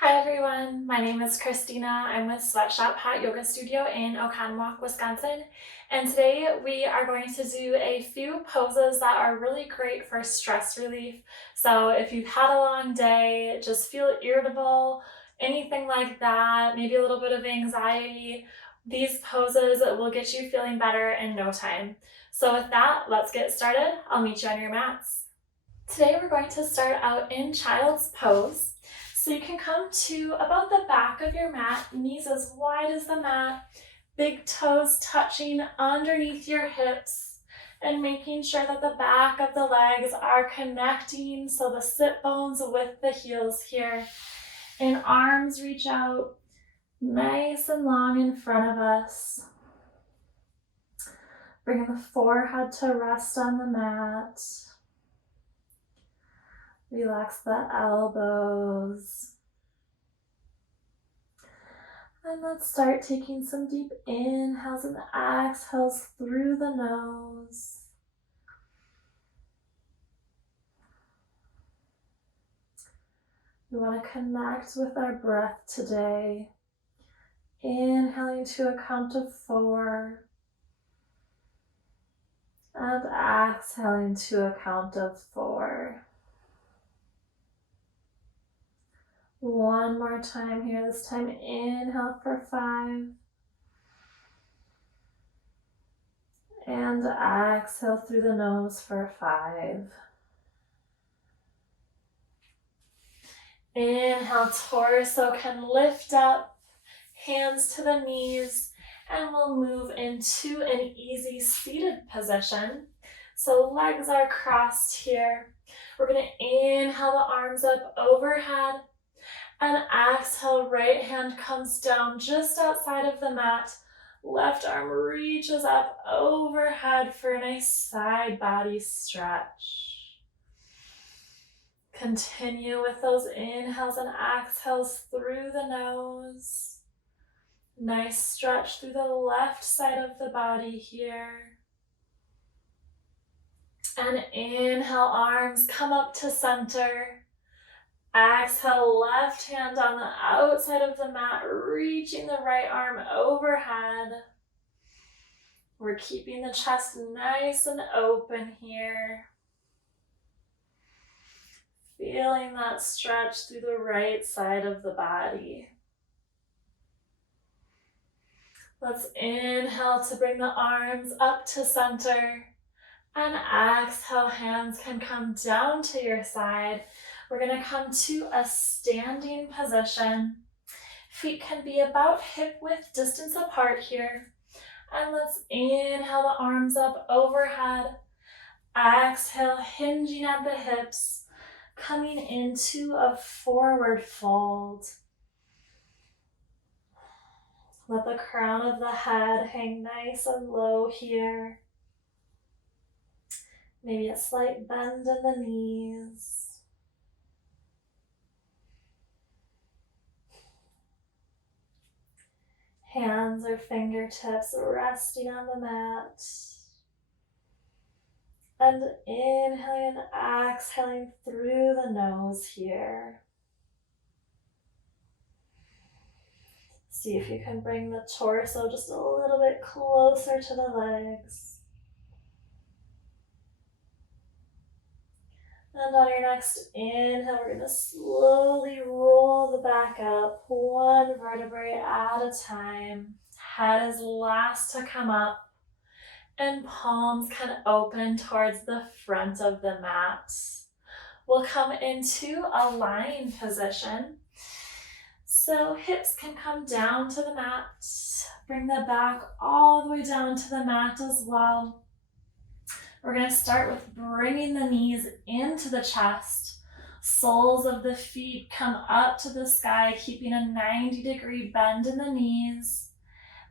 Hi everyone, my name is Christina. I'm with Sweatshop Hot Yoga Studio in Oconomowoc, Wisconsin. And today we are going to do a few poses that are really great for stress relief. So if you've had a long day, just feel irritable, anything like that, maybe a little bit of anxiety, these poses will get you feeling better in no time. So with that, let's get started. I'll meet you on your mats. Today we're going to start out in child's pose. So you can come to about the back of your mat, knees as wide as the mat, big toes touching underneath your hips, and making sure that the back of the legs are connecting, so the sit bones with the heels here. And arms reach out nice and long in front of us. Bringing the forehead to rest on the mat. Relax the elbows. And let's start taking some deep inhales and exhales through the nose. We want to connect with our breath today. Inhaling to a count of 4. And exhaling to a count of 4. One more time here. This time inhale for 5. And exhale through the nose for 5. Inhale, torso can lift up, hands to the knees, and we'll move into an easy seated position. So legs are crossed here. We're going to inhale the arms up overhead, and exhale, right hand comes down just outside of the mat. Left arm reaches up overhead for a nice side body stretch. Continue with those inhales and exhales through the nose. Nice stretch through the left side of the body here. And inhale, arms come up to center. Exhale, left hand on the outside of the mat, reaching the right arm overhead. We're keeping the chest nice and open here. Feeling that stretch through the right side of the body. Let's inhale to bring the arms up to center. And exhale, hands can come down to your side. We're going to come to a standing position. Feet can be about hip width distance apart here. And let's inhale the arms up overhead. Exhale, hinging at the hips, coming into a forward fold. Let the crown of the head hang nice and low here. Maybe a slight bend in the knees. Hands or fingertips resting on the mat. And inhaling and exhaling through the nose here. See if you can bring the torso just a little bit closer to the legs. And on your next inhale, we're going to slowly roll the back up, one vertebrae at a time. Head is last to come up, and palms can open towards the front of the mat. We'll come into a lying position. So hips can come down to the mat. Bring the back all the way down to the mat as well. We're going to start with bringing the knees into the chest. Soles of the feet come up to the sky, keeping a 90-degree bend in the knees.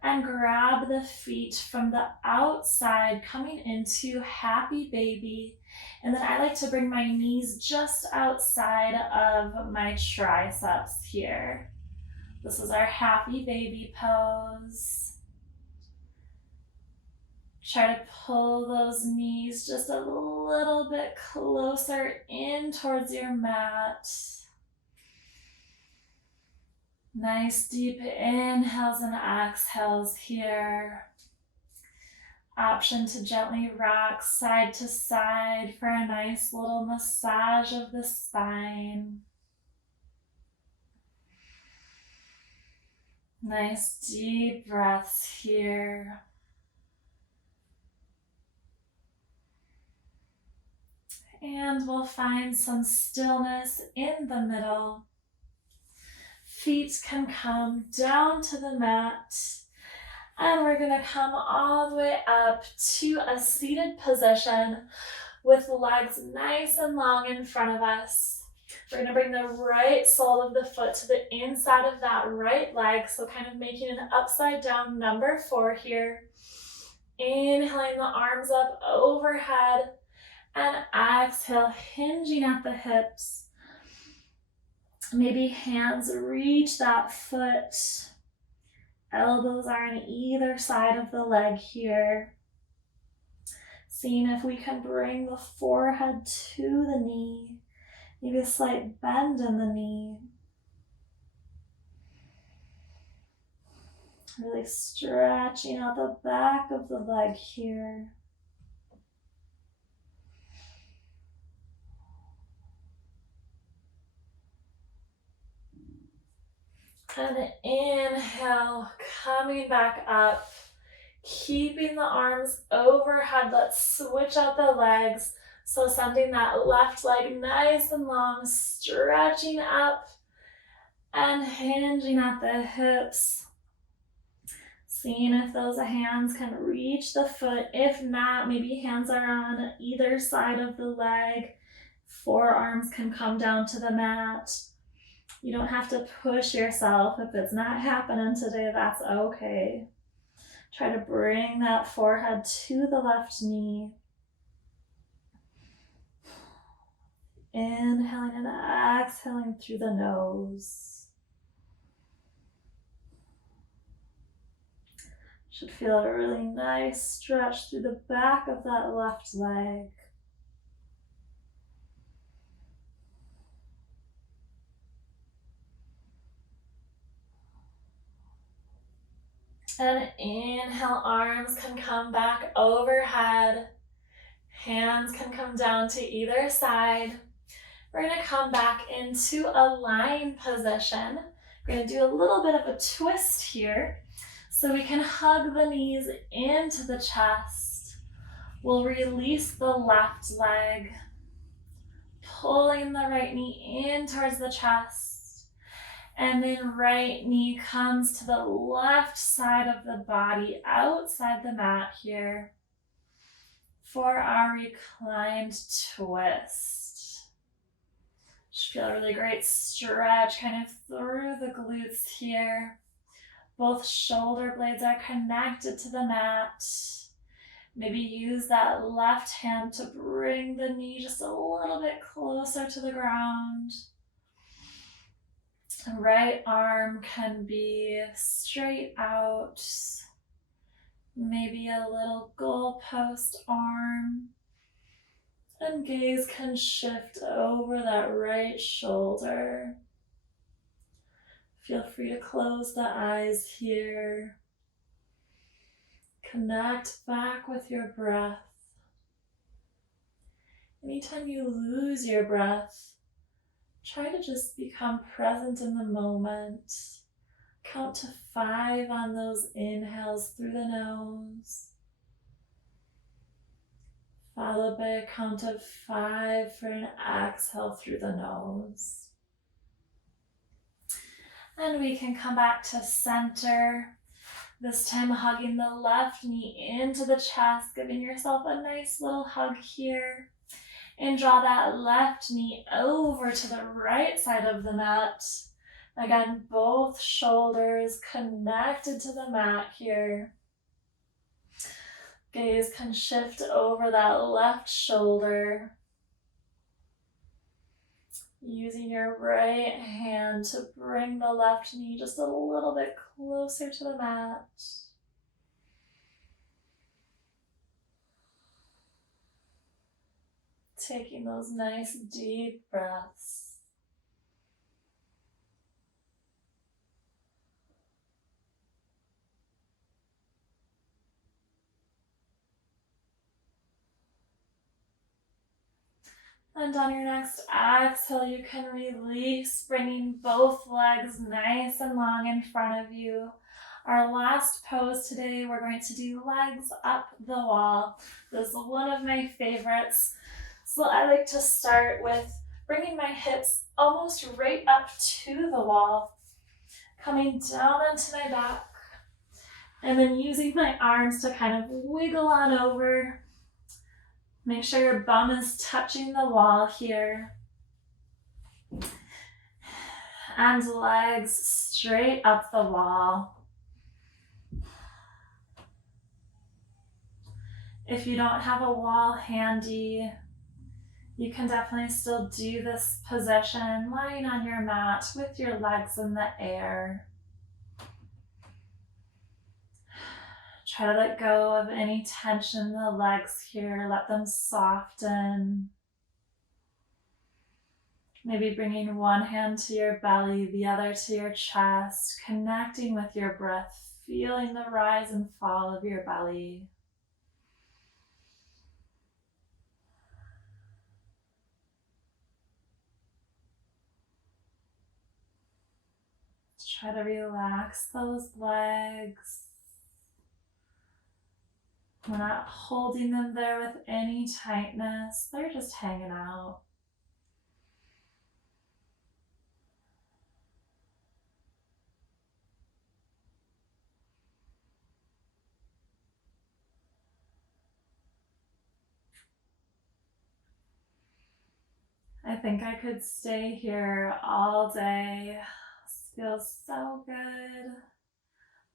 And grab the feet from the outside, coming into happy baby. And then I like to bring my knees just outside of my triceps here. This is our happy baby pose. Try to pull those knees just a little bit closer in towards your mat. Nice deep inhales and exhales here. Option to gently rock side to side for a nice little massage of the spine. Nice deep breaths here. And we'll find some stillness in the middle. Feet can come down to the mat. And we're gonna come all the way up to a seated position with legs nice and long in front of us. We're gonna bring the right sole of the foot to the inside of that right leg. So kind of making an upside down number 4 here. Inhaling the arms up overhead and exhale, hinging at the hips. Maybe hands reach that foot. Elbows are on either side of the leg here. Seeing if we can bring the forehead to the knee. Maybe a slight bend in the knee. Really stretching out the back of the leg here. And inhale, coming back up, keeping the arms overhead. Let's switch out the legs. So sending that left leg nice and long, stretching up and hinging at the hips. Seeing if those hands can reach the foot. If not, maybe hands are on either side of the leg. Forearms can come down to the mat. You don't have to push yourself. If it's not happening today, that's okay. Try to bring that forehead to the left knee. Inhaling and exhaling through the nose. Should feel a really nice stretch through the back of that left leg. And inhale, arms can come back overhead. Hands can come down to either side. We're gonna come back into a lying position. We're gonna do a little bit of a twist here. So we can hug the knees into the chest. We'll release the left leg, pulling the right knee in towards the chest. And then right knee comes to the left side of the body, outside the mat here, for our reclined twist. Should feel a really great stretch kind of through the glutes here. Both shoulder blades are connected to the mat. Maybe use that left hand to bring the knee just a little bit closer to the ground. Right arm can be straight out, maybe a little goalpost arm, and gaze can shift over that right shoulder. Feel free to close the eyes here. Connect back with your breath. Anytime you lose your breath, try to just become present in the moment. Count to 5 on those inhales through the nose, followed by a count of 5 for an exhale through the nose. And we can come back to center, this time hugging the left knee into the chest, giving yourself a nice little hug here. And draw that left knee over to the right side of the mat. Again, both shoulders connected to the mat here. Gaze can shift over that left shoulder. Using your right hand to bring the left knee just a little bit closer to the mat. Taking those nice deep breaths. And on your next exhale, you can release, bringing both legs nice and long in front of you. Our last pose today, we're going to do legs up the wall. This is one of my favorites. So I like to start with bringing my hips almost right up to the wall, coming down onto my back, and then using my arms to kind of wiggle on over. Make sure your bum is touching the wall here. And legs straight up the wall. If you don't have a wall handy, you can definitely still do this position lying on your mat with your legs in the air. Try to let go of any tension in the legs here. Let them soften. Maybe bringing one hand to your belly, the other to your chest, connecting with your breath, feeling the rise and fall of your belly. Try to relax those legs. We're not holding them there with any tightness. They're just hanging out. I think I could stay here all day. This feels so good.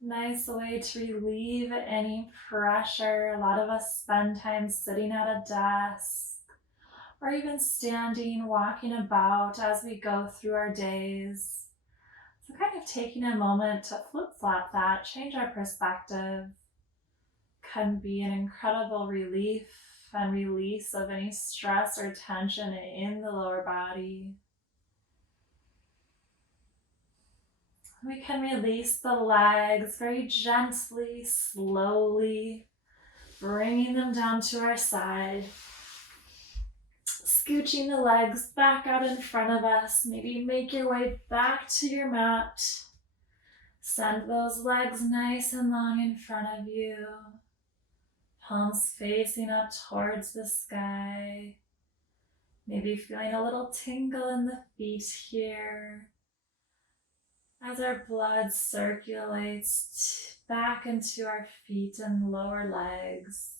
Nice way to relieve any pressure. A lot of us spend time sitting at a desk or even standing, walking about as we go through our days. So kind of taking a moment to flip-flop that, change our perspective, can be an incredible relief and release of any stress or tension in the lower body. We can release the legs very gently, slowly, bringing them down to our side. Scooching the legs back out in front of us. Maybe make your way back to your mat. Send those legs nice and long in front of you. Palms facing up towards the sky. Maybe feeling a little tingle in the feet here as our blood circulates back into our feet and lower legs.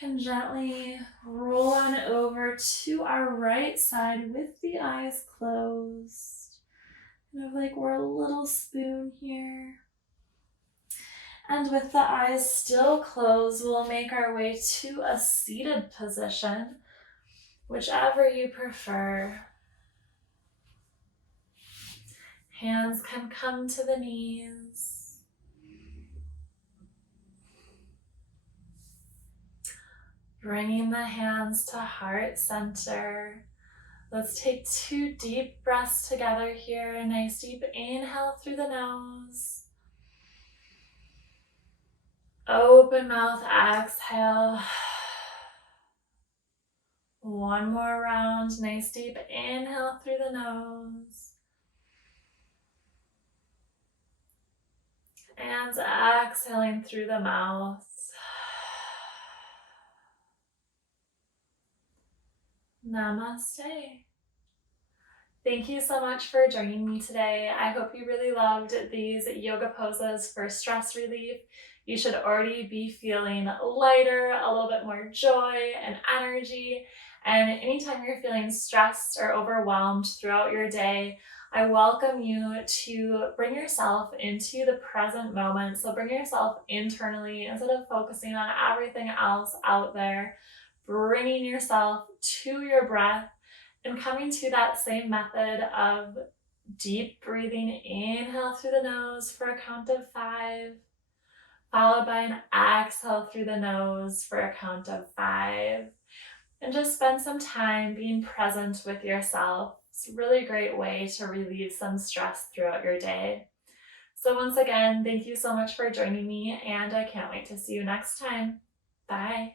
Can gently roll on over to our right side with the eyes closed. Kind of like we're a little spoon here. And with the eyes still closed, we'll make our way to a seated position, whichever you prefer. Hands can come to the knees. Bringing the hands to heart center. Let's take 2 deep breaths together here. A nice deep inhale through the nose. Open mouth, exhale. One more round. Nice deep inhale through the nose. And exhaling through the mouth. Namaste. Thank you so much for joining me today. I hope you really loved these yoga poses for stress relief. You should already be feeling lighter, a little bit more joy and energy. And anytime you're feeling stressed or overwhelmed throughout your day, I welcome you to bring yourself into the present moment. So bring yourself internally instead of focusing on everything else out there. Bringing yourself to your breath and coming to that same method of deep breathing. Inhale through the nose for a count of 5, followed by an exhale through the nose for a count of 5. And just spend some time being present with yourself. It's a really great way to relieve some stress throughout your day. So once again, thank you so much for joining me, and I can't wait to see you next time. Bye.